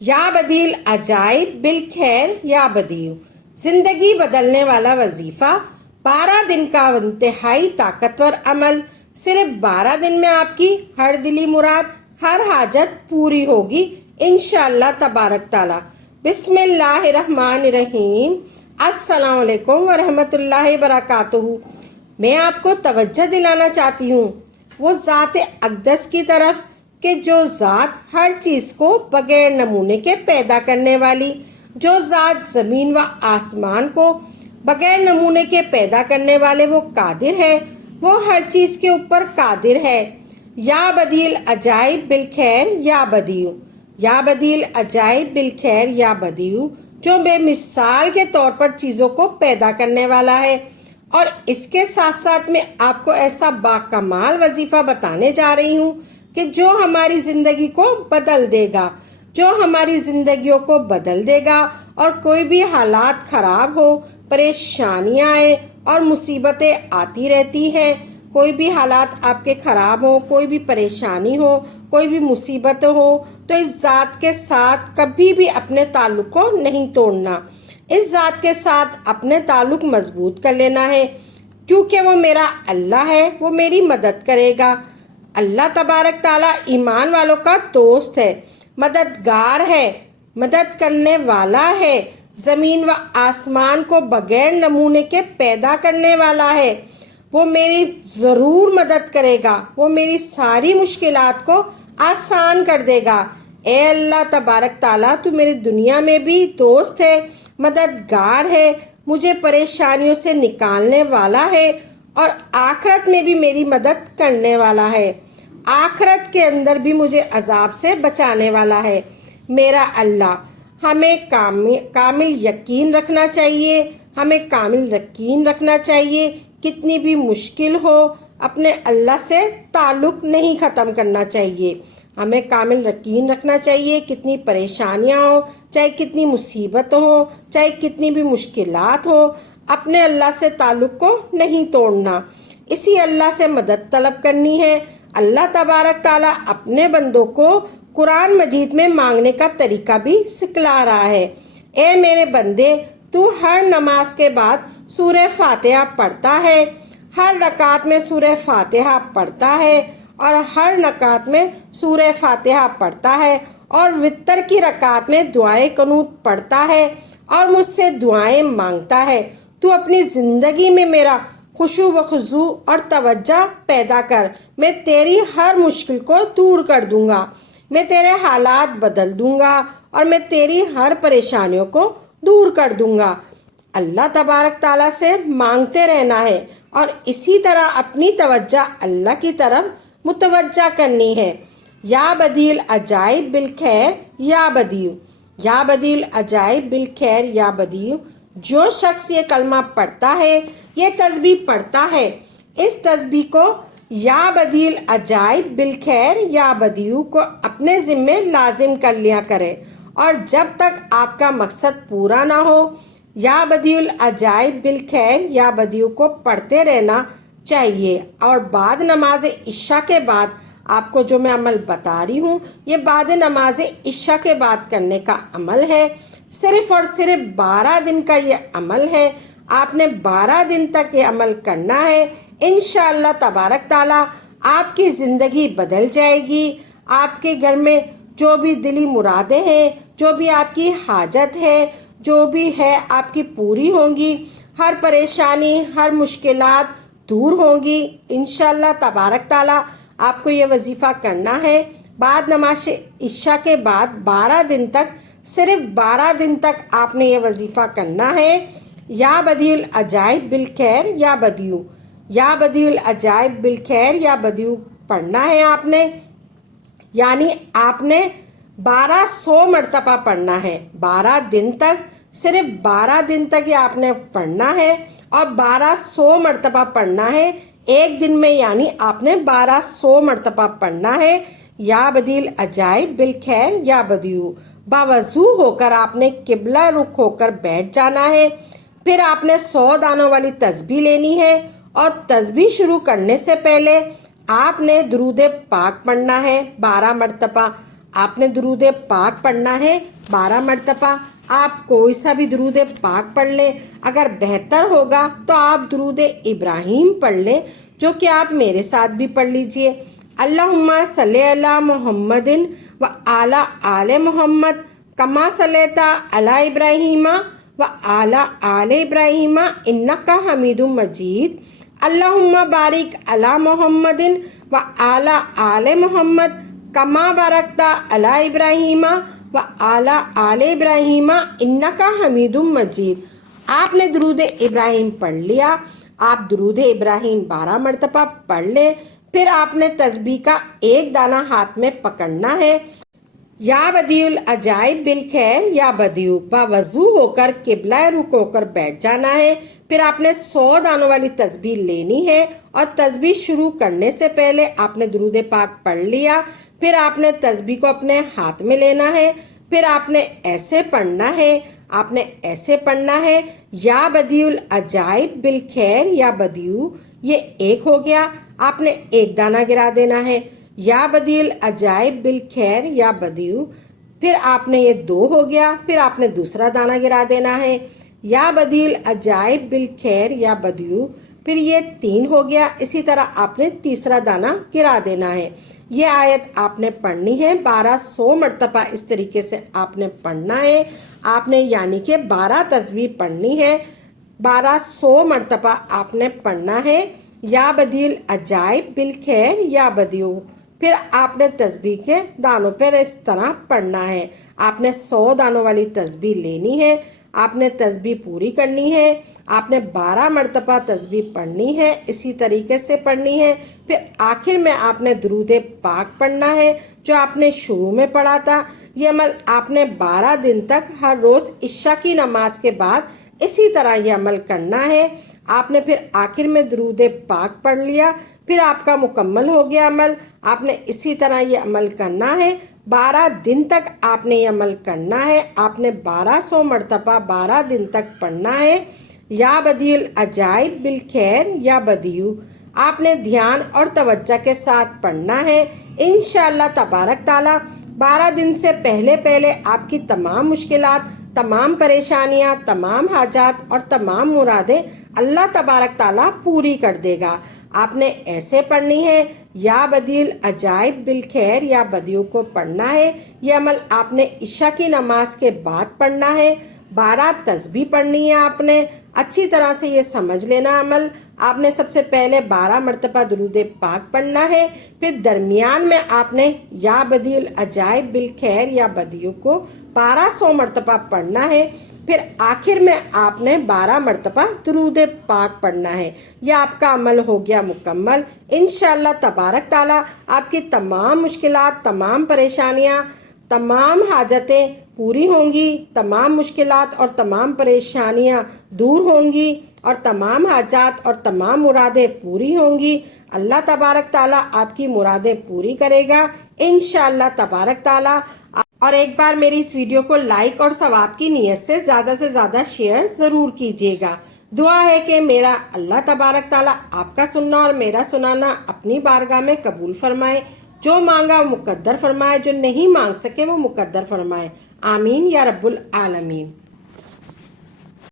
یا بدیل عجائب بالخیر یا بدیو، زندگی بدلنے والا وظیفہ، 12 دن کا انتہائی طاقتور عمل۔ صرف 12 دن میں آپ کی ہر دلی مراد، ہر حاجت پوری ہوگی انشاءاللہ تبارک تعالی۔ بسم اللہ الرحمن الرحیم۔ السلام علیکم ورحمۃ اللہ وبرکاتہ۔ میں آپ کو توجہ دلانا چاہتی ہوں وہ ذات اقدس کی طرف کہ جو ذات ہر چیز کو بغیر نمونے کے پیدا کرنے والی، جو ذات زمین و آسمان کو بغیر نمونے کے پیدا کرنے والے وہ قادر ہے، وہ ہر چیز کے اوپر قادر ہے۔ یا بدیل عجائب بالخیر یا بدیو، یا بدیل عجائب بالخیر یا بدیو، جو بے مثال کے طور پر چیزوں کو پیدا کرنے والا ہے۔ اور اس کے ساتھ ساتھ میں آپ کو ایسا باکمال وظیفہ بتانے جا رہی ہوں کہ جو ہماری زندگی کو بدل دے گا، جو ہماری زندگیوں کو بدل دے گا۔ اور کوئی بھی حالات خراب ہو، پریشانیاں آئے اور مصیبتیں آتی رہتی ہیں، کوئی بھی حالات آپ کے خراب ہو، کوئی بھی پریشانی ہو، کوئی بھی مصیبت ہو، تو اس ذات کے ساتھ کبھی بھی اپنے تعلق کو نہیں توڑنا، اس ذات کے ساتھ اپنے تعلق مضبوط کر لینا ہے، کیونکہ وہ میرا اللہ ہے، وہ میری مدد کرے گا۔ اللہ تبارک تعالیٰ ایمان والوں کا دوست ہے، مددگار ہے، مدد کرنے والا ہے، زمین و آسمان کو بغیر نمونے کے پیدا کرنے والا ہے۔ وہ میری ضرور مدد کرے گا، وہ میری ساری مشکلات کو آسان کر دے گا۔ اے اللہ تبارک تعالیٰ، تو میری دنیا میں بھی دوست ہے، مددگار ہے، مجھے پریشانیوں سے نکالنے والا ہے، اور آخرت میں بھی میری مدد کرنے والا ہے، آخرت کے اندر بھی مجھے عذاب سے بچانے والا ہے میرا اللہ۔ ہمیں کامل یقین رکھنا چاہیے، ہمیں کامل یقین رکھنا چاہیے، کتنی بھی مشکل ہو اپنے اللہ سے تعلق نہیں ختم کرنا چاہیے، ہمیں کامل یقین رکھنا چاہیے، کتنی پریشانیاں ہوں، چاہے کتنی مصیبت ہوں، چاہے کتنی بھی مشکلات ہو، اپنے اللہ سے تعلق کو نہیں توڑنا، اسی اللہ سے مدد طلب کرنی ہے۔ اللہ تبارک تعالیٰ اپنے بندوں کو قرآن مجید میں مانگنے کا طریقہ بھی سکھلا رہا ہے۔ اے میرے بندے، تو ہر نماز کے بعد سورہ فاتحہ پڑھتا ہے، ہر رکعت میں سورہ فاتحہ پڑھتا ہے، اور ہر رکعت میں سورہ فاتحہ پڑھتا ہے، اور وتر کی رکعت میں دعائے قنوت پڑھتا ہے، اور مجھ سے دعائیں مانگتا ہے۔ تو اپنی زندگی میں میرا خشوع و خضوع اور توجہ پیدا کر، میں تیری ہر مشکل کو دور کر دوں گا، میں تیرے حالات بدل دوں گا، اور میں تیری ہر پریشانیوں کو دور کر دوں گا۔ اللہ تبارک تعالیٰ سے مانگتے رہنا ہے، اور اسی طرح اپنی توجہ اللہ کی طرف متوجہ کرنی ہے۔ یا بدیل عجائب بالخیر یا بدیو، یا بدیل عجائب بالخیر یا بدیو، جو شخص یہ کلمہ پڑھتا ہے، یہ تسبیح پڑھتا ہے، اس تسبیح کو یا بدیل عجائب بالخیر یا بدیو کو اپنے ذمے لازم کر لیا کرے، اور جب تک آپ کا مقصد پورا نہ ہو، یا بدیل عجائب بالخیر یا بدیو کو پڑھتے رہنا چاہیے۔ اور بعد نماز عشاء کے بعد آپ کو جو میں عمل بتا رہی ہوں، یہ بعد نماز عشاء کے بعد کرنے کا عمل ہے، صرف اور صرف 12 دن کا یہ عمل ہے۔ آپ نے 12 دن تک یہ عمل کرنا ہے، انشاءاللہ تبارک تعالیٰ آپ کی زندگی بدل جائے گی، آپ کے گھر میں جو بھی دلی مرادیں ہیں، جو بھی آپ کی حاجت ہے، جو بھی ہے آپ کی پوری ہوں گی، ہر پریشانی، ہر مشکلات دور ہوں گی انشاءاللہ تبارک تعالیٰ۔ آپ کو یہ وظیفہ کرنا ہے بعد نماز عشاء کے بعد 12 دن تک، صرف 12 دن تک آپ نے یہ وظیفہ کرنا ہے۔ یا بدیل عجائب بالخیر یا بدیو، یا بدیل عجائب بالخیر یا بدیو پڑھنا ہے آپ نے، یعنی آپ نے 1200 مرتبہ پڑھنا ہے 12 دن تک، صرف 12 دن تک یہ آپ نے پڑھنا ہے، اور 1200 مرتبہ پڑھنا ہے ایک دن میں، یعنی آپ نے 1200 مرتبہ پڑھنا ہے۔ یا بدیل عجائب بالخیر یا بدیو، باوضو ہو کر آپ نے قبلہ رخ ہو کر بیٹھ جانا ہے، پھر آپ نے 100 دانوں والی تسبیح لینی ہے، اور تسبیح شروع کرنے سے پہلے آپ نے درود پاک پڑھنا ہے 12 مرتبہ، آپ نے درود پاک پڑھنا ہے 12 مرتبہ۔ آپ کوئی سا بھی درود پاک پڑھ لیں، اگر بہتر ہوگا تو آپ درود ابراہیم پڑھ لیں، جو کہ آپ میرے ساتھ بھی پڑھ لیجئے۔ اللہم صلی علی محمد و علی آل محمد کما صلیت علی ابراہیم و علی آل ابراہیم انک حمید مجید۔ اللہم بارک علی محمد و علی آل محمد کما بارکت علی ابراہیم و علی آل ابراہیم انک حمید مجید۔ آپ نے درود ابراہیم پڑھ لیا، آپ درود ابراہیم 12 مرتبہ پڑھ لیں، پھر آپ نے تسبیح کا ایک دانہ ہاتھ میں پکڑنا ہے۔ یا بدیع العجائب بالخیر یا بدیع، باوضو ہو کر قبلہ رخ ہو کر بیٹھ جانا ہے۔ پھر آپ نے 100 دانوں والی تسبیح لینی ہے، اور تسبیح شروع کرنے سے پہلے آپ نے درود پاک پڑھ لیا، پھر آپ نے تسبیح کو اپنے ہاتھ میں لینا ہے، پھر آپ نے ایسے پڑھنا ہے، آپ نے ایسے پڑھنا ہے، یا بدیع العجائب بالخیر یا بدیع، یہ ایک ہو گیا، آپ نے ایک دانہ گرا دینا ہے۔ یا بدیع العجائب بالخیر یا بدیع، پھر آپ نے یہ 2 ہو گیا، پھر آپ نے دوسرا دانہ گرا دینا ہے۔ یا بدیع العجائب بالخیر یا بدیع، پھر یہ 3 ہو گیا، اسی طرح آپ نے تیسرا دانہ گرا دینا ہے۔ یہ آیت آپ نے پڑھنی ہے 1200 مرتبہ، اس طریقے سے آپ نے پڑھنا ہے۔ آپ نے یعنی کہ 12 تسبیح پڑھنی ہے، 1200 مرتبہ آپ نے پڑھنا ہے۔ یا بدیع العجائب بالخیر یا بدیع، پھر آپ نے تسبیح کے دانوں پر اس طرح پڑھنا ہے۔ آپ نے 100 دانوں والی تسبیح لینی ہے، آپ نے تسبیح پوری کرنی ہے، آپ نے 12 مرتبہ تسبیح پڑھنی ہے، اسی طریقے سے پڑھنی ہے۔ پھر آخر میں آپ نے درود پاک پڑھنا ہے، جو آپ نے شروع میں پڑھا تھا۔ یہ عمل آپ نے 12 دن تک ہر روز عشاء کی نماز کے بعد اسی طرح یہ عمل کرنا ہے۔ آپ نے پھر آخر میں درود پاک پڑھ لیا، پھر آپ کا مکمل ہو گیا عمل۔ آپ نے اسی طرح یہ عمل کرنا ہے، 12 دن تک آپ نے یہ عمل کرنا ہے۔ آپ نے 1200 مرتبہ 12 دن تک پڑھنا ہے۔ یا بدیع العجائب بالخیر یا بدیع، آپ نے دھیان اور توجہ کے ساتھ پڑھنا ہے۔ انشاءاللہ تبارک تعالیٰ 12 دن سے پہلے آپ کی تمام مشکلات، تمام پریشانیاں، تمام حاجات اور تمام مرادیں اللہ تبارک تعالیٰ پوری کر دے گا۔ آپ نے ایسے پڑھنی ہے، یا بدیع العجائب بالخیر یا بدیع کو پڑھنا ہے۔ یہ عمل آپ نے عشاء کی نماز کے بعد پڑھنا ہے۔ 12 تسبیح پڑھنی ہے، آپ نے اچھی طرح سے یہ سمجھ لینا عمل۔ آپ نے سب سے پہلے 12 مرتبہ درود پاک پڑھنا ہے، پھر درمیان میں آپ نے یا بدیع العجائب بالخیر یا بدیع کو 1200 مرتبہ پڑھنا ہے، پھر آخر میں آپ نے 12 مرتبہ درود پاک پڑھنا ہے۔ یہ آپ کا عمل ہو گیا مکمل۔ انشاءاللہ تبارک تعالیٰ آپ کی تمام مشکلات، تمام پریشانیاں، تمام حاجتیں پوری ہوں گی، تمام مشکلات اور تمام پریشانیاں دور ہوں گی، اور تمام حاجات اور تمام مرادیں پوری ہوں گی۔ اللہ تبارک تعالیٰ آپ کی مرادیں پوری کرے گا انشاءاللہ تبارک تعالیٰ۔ اور ایک بار میری اس ویڈیو کو لائک اور ثواب کی نیت سے زیادہ شیئر ضرور کیجیے گا۔ دعا ہے کہ میرا اللہ تبارک تعالیٰ آپ کا سننا اور میرا سنانا اپنی بارگاہ میں قبول فرمائے۔ جو مانگا وہ مقدر فرمائے، جو نہیں مانگ سکے وہ مقدر فرمائے۔ آمین یا رب العالمین۔